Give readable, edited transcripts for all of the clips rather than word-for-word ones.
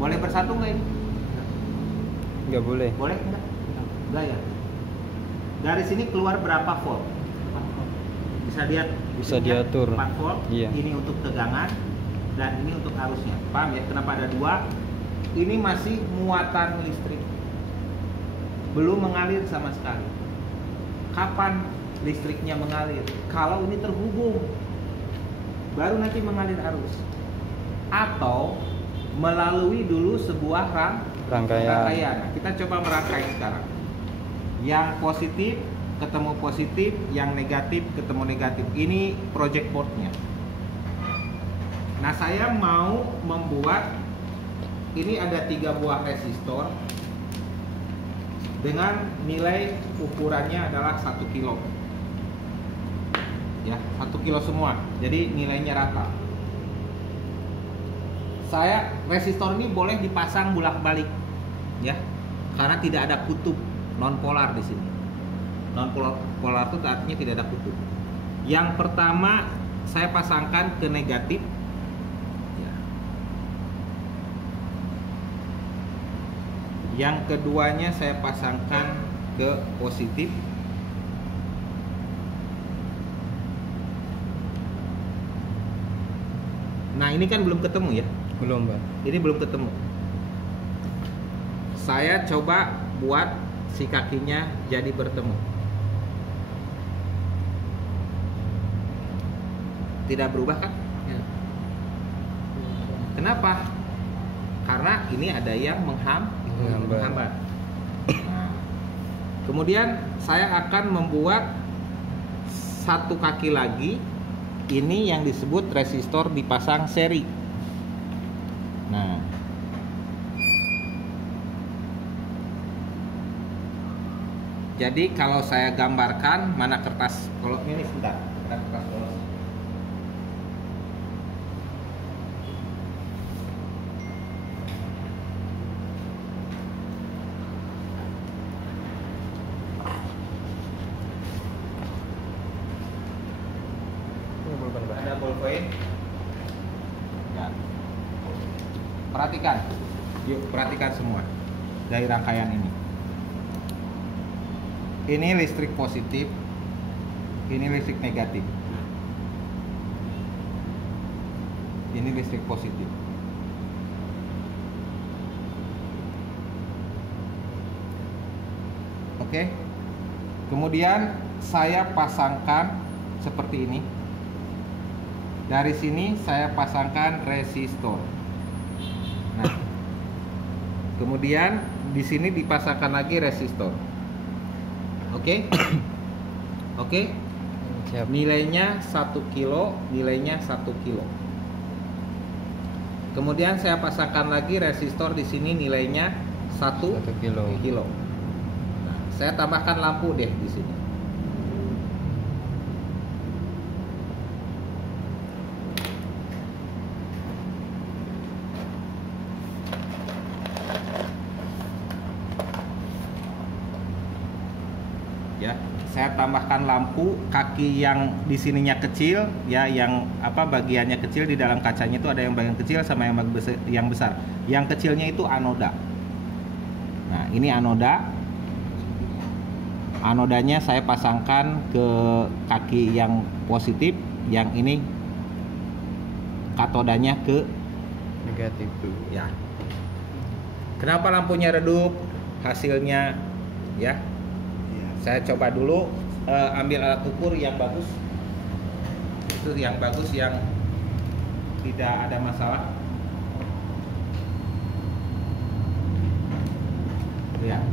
Boleh bersatu nggak ini? Nggak boleh. Boleh enggak? Enggak ya. Dari sini keluar berapa volt? Bisa lihat. Bisa diatur. 4 volt. Iya. Ini untuk tegangan dan ini untuk arusnya. Paham ya? Kenapa ada dua? Ini masih muatan listrik. Belum mengalir sama sekali. Kapan listriknya mengalir? Kalau ini terhubung, baru nanti mengalir arus. Atau melalui dulu sebuah rangkaian. Nah, kita coba merangkai sekarang. Yang positif ketemu positif, yang negatif ketemu negatif. Ini project boardnya. Nah, saya mau membuat ini ada 3 buah resistor dengan nilai ukurannya adalah 1 kilo. Ya, 1 kilo semua. Jadi nilainya rata. Resistor ini boleh dipasang bolak-balik, ya, karena tidak ada kutub non polar di sini. Non polar itu artinya tidak ada kutub. Yang pertama saya pasangkan ke negatif. Ya. Yang keduanya saya pasangkan ke positif. Nah, ini kan belum ketemu ya. Belum, Pak. Ini belum ketemu. Saya coba buat si kakinya jadi bertemu. Tidak berubah kan? Ya. Kenapa? Karena ini ada yang menghambat. Nah, kemudian saya akan membuat satu kaki lagi. Ini yang disebut resistor dipasang seri. Nah, jadi kalau saya gambarkan, mana kertas kalau ini sebentar, kertas polos. Ada ballpoint. Ya. Perhatikan, yuk perhatikan semua dari rangkaian ini. Ini listrik positif, ini listrik negatif. Ini listrik positif. Oke. Kemudian saya pasangkan seperti ini. Dari sini saya pasangkan resistor. Nah, kemudian di sini dipasangkan lagi resistor. Oke. Oke. Siap. Nilainya 1 kilo, nilainya 1 kilo. Kemudian saya pasangkan lagi resistor di sini nilainya 1 kilo. Nah, saya tambahkan lampu deh di sini. Ya, saya tambahkan lampu, kaki yang di sininya kecil, ya, yang bagiannya kecil di dalam kacanya itu ada yang bagian kecil sama yang besar. Yang kecilnya itu anoda. Nah, ini anoda. Anodanya saya pasangkan ke kaki yang positif, yang ini katodanya ke Negatif. ya. Kenapa lampunya redup? Hasilnya, ya. Saya coba dulu ambil alat ukur yang bagus. Itu yang bagus, yang tidak ada masalah. Ya.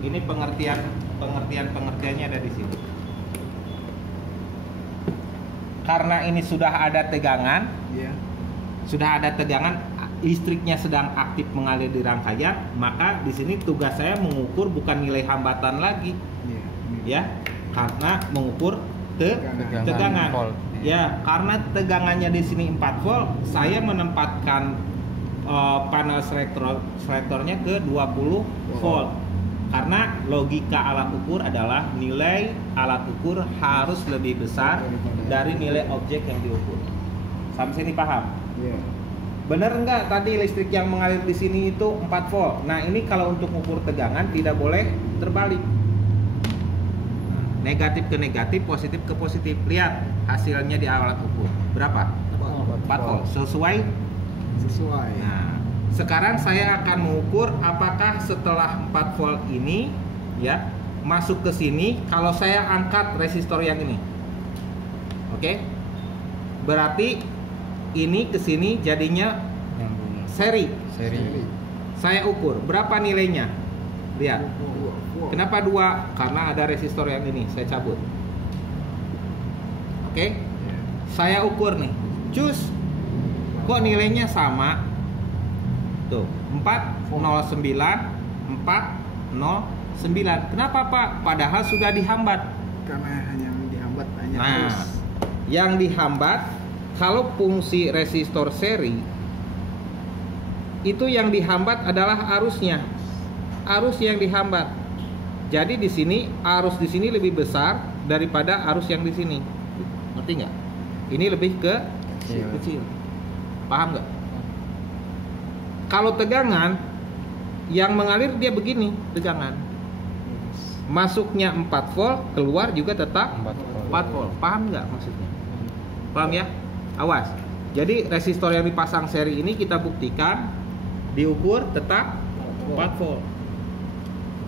Ini pengertiannya ada di sini. Karena ini sudah ada tegangan, listriknya sedang aktif mengalir di rangkaian, maka di sini tugas saya mengukur bukan nilai hambatan lagi, ya, karena mengukur tegangan. Volt. Ya, karena tegangannya di sini 4 volt, saya menempatkan panel selektornya ke 20 volt. Karena logika alat ukur adalah nilai alat ukur harus lebih besar dari nilai objek yang diukur. Sampai sini paham? Bener enggak tadi listrik yang mengalir di sini itu 4 volt? Nah, ini kalau untuk ukur tegangan tidak boleh terbalik. Negatif ke negatif, positif ke positif. Lihat hasilnya di alat ukur. Berapa? 4 volt. Sesuai? Sesuai. Nah, sekarang saya akan mengukur apakah setelah 4 volt ini ya masuk ke sini kalau saya angkat resistor yang ini. Oke? Berarti ini ke sini jadinya Nyambung. seri. Seri. Saya ukur berapa nilainya? Lihat. Kenapa 2? Karena ada resistor yang ini, saya cabut. Oke? Saya ukur nih. Cus. Kok nilainya sama? Tuh, 409 409. Kenapa, Pak? Padahal sudah dihambat. Karena hanya dihambat hanya Nah, arus. yang dihambat kalau fungsi resistor seri itu yang dihambat adalah arusnya. Arus yang dihambat. Jadi di sini arus di sini lebih besar daripada arus yang di sini. Ngerti nggak? Ini lebih ke Iya. kecil. Paham nggak? Kalau tegangan yang mengalir dia begini tegangan. Masuknya 4 volt, keluar juga tetap 4 volt. Paham nggak maksudnya? Paham ya? Awas. Jadi resistor yang dipasang seri ini kita buktikan diukur tetap 4 volt.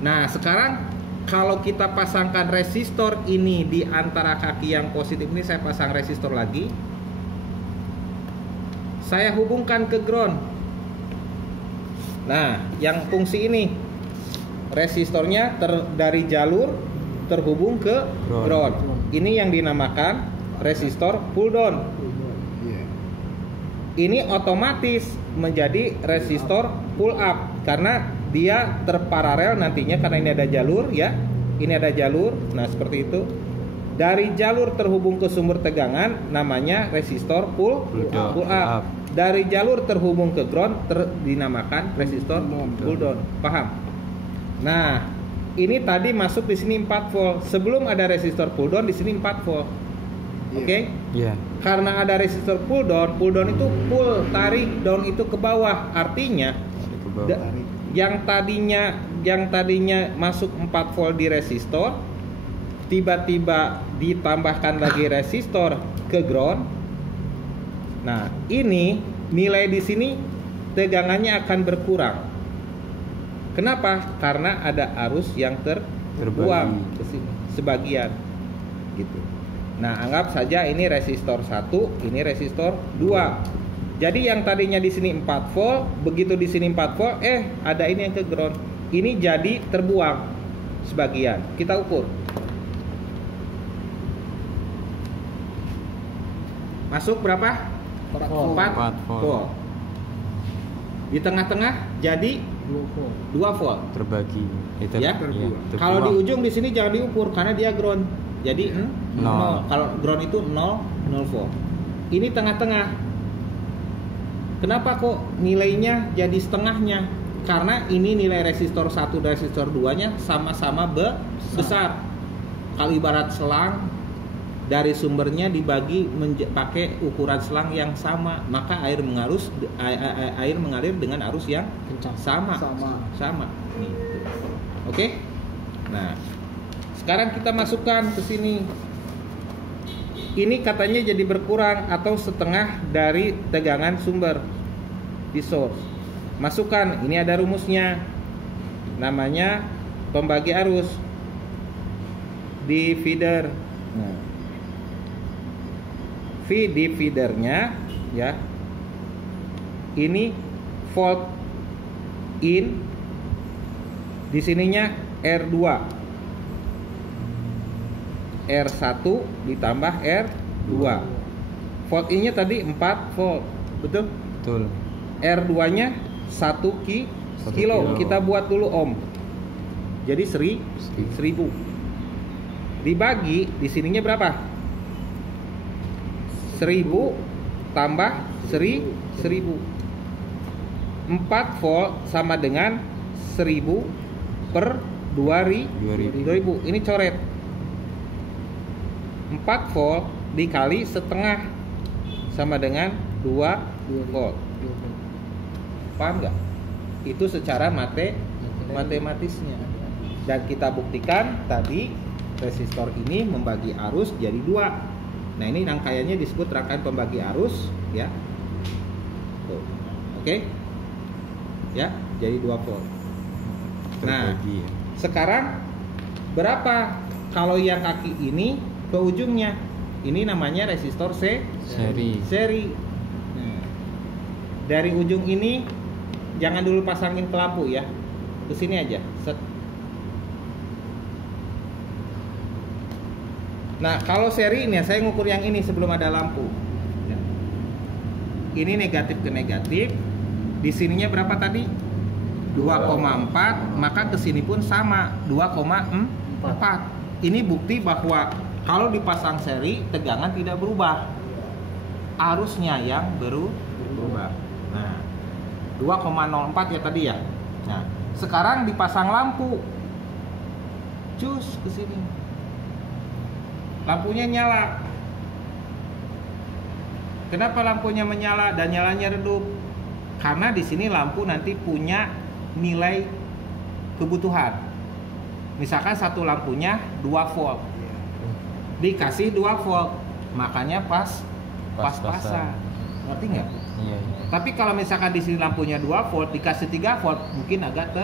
Nah, sekarang kalau kita pasangkan resistor ini di antara kaki yang positif ini, saya pasang resistor lagi. Saya hubungkan ke ground. Nah, yang fungsi ini resistornya dari jalur terhubung ke ground. Ini yang dinamakan resistor pull down. Iya. Ini otomatis menjadi resistor pull up karena dia terparalel nantinya karena ini ada jalur ya. Ini ada jalur. Nah, seperti itu. Dari jalur terhubung ke sumber tegangan namanya resistor pull up. Dari jalur terhubung ke ground dinamakan resistor pull down. Paham? Nah, ini tadi masuk di sini 4 volt. Sebelum ada resistor pull down di sini 4 volt. Oke? Iya. Karena ada resistor pull down itu pull, tarik, down itu ke bawah. Artinya Ke bawah. yang tadinya masuk 4 volt di resistor tiba-tiba ditambahkan lagi resistor ke ground. Nah, ini nilai di sini tegangannya akan berkurang. Kenapa? Karena ada arus yang terbuang ke sini sebagian gitu. Nah, anggap saja ini resistor 1, ini resistor 2. Jadi yang tadinya di sini 4 volt, begitu di sini 4 volt, ada ini yang ke ground. Ini jadi terbuang sebagian. Kita ukur. Masuk berapa? 4 4 4 volt. volt. Di tengah-tengah jadi 2 volt. Terbagi. Itu Ya. terbuang. Kalau di ujung di sini jangan diukur karena dia ground. Jadi 0. Nol. Kalau ground itu 0 volt. Ini tengah-tengah. Kenapa kok nilainya jadi setengahnya? Karena ini nilai resistor 1 dan resistor 2-nya sama-sama besar. Kalau ibarat selang dari sumbernya dibagi pakai ukuran selang yang sama, maka air mengalir dengan arus yang Kencang. sama. Nih. Oke? Nah, sekarang kita masukkan ke sini. Ini katanya jadi berkurang atau setengah dari tegangan sumber di source. Masukkan, ini ada rumusnya. Namanya pembagi arus di feeder. Nah, V di feedernya ya. Ini volt in, di sininya R2. R1 ditambah R2. Volt in-nya tadi 4 volt. Betul? Betul. R2-nya 1 kilo. Kita buat dulu ohm. Jadi 1000. Dibagi di sininya berapa? 1000 tambah 1000. 4 volt sama dengan 1000 per 2000. Ini coret. 4 volt dikali setengah sama dengan 2000. volt. Paham nggak? Itu secara matematisnya. Dan kita buktikan tadi resistor ini membagi arus jadi 2. Nah, ini rangkaiannya disebut rangkaian pembagi arus, ya. Tuh. Oke? Ya, jadi 2 volt. Nah, Terbagi ya. sekarang berapa kalau yang kaki ini ke ujungnya? Ini namanya resistor seri. Nah, dari ujung ini jangan dulu pasangin ke lampu ya. Ke sini aja. Set. Nah, kalau seri ini saya ngukur yang ini sebelum ada lampu. Ya. Ini negatif ke negatif. Di sininya berapa tadi? 2,4, maka ke sini pun sama 2,4. Ini bukti bahwa kalau dipasang seri tegangan tidak berubah. Arusnya yang berubah. Nah, 2,04 ya tadi ya. Nah, sekarang dipasang lampu. Cus ke sini. Lampunya nyala. Kenapa lampunya menyala dan nyalanya redup? Karena di sini lampu nanti punya nilai kebutuhan. Misalkan satu lampunya 2 volt. Dikasih 2 volt. Makanya pas-pasan. Ngerti nggak? Iya. Tapi kalau misalkan di sini lampunya 2 volt dikasih 3 volt mungkin agak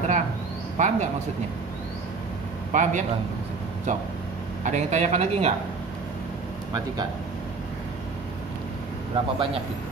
terang. Paham nggak maksudnya? Paham ya? Paham. Sok. Ada yang tanyakan lagi nggak? Matikan. Berapa banyak itu?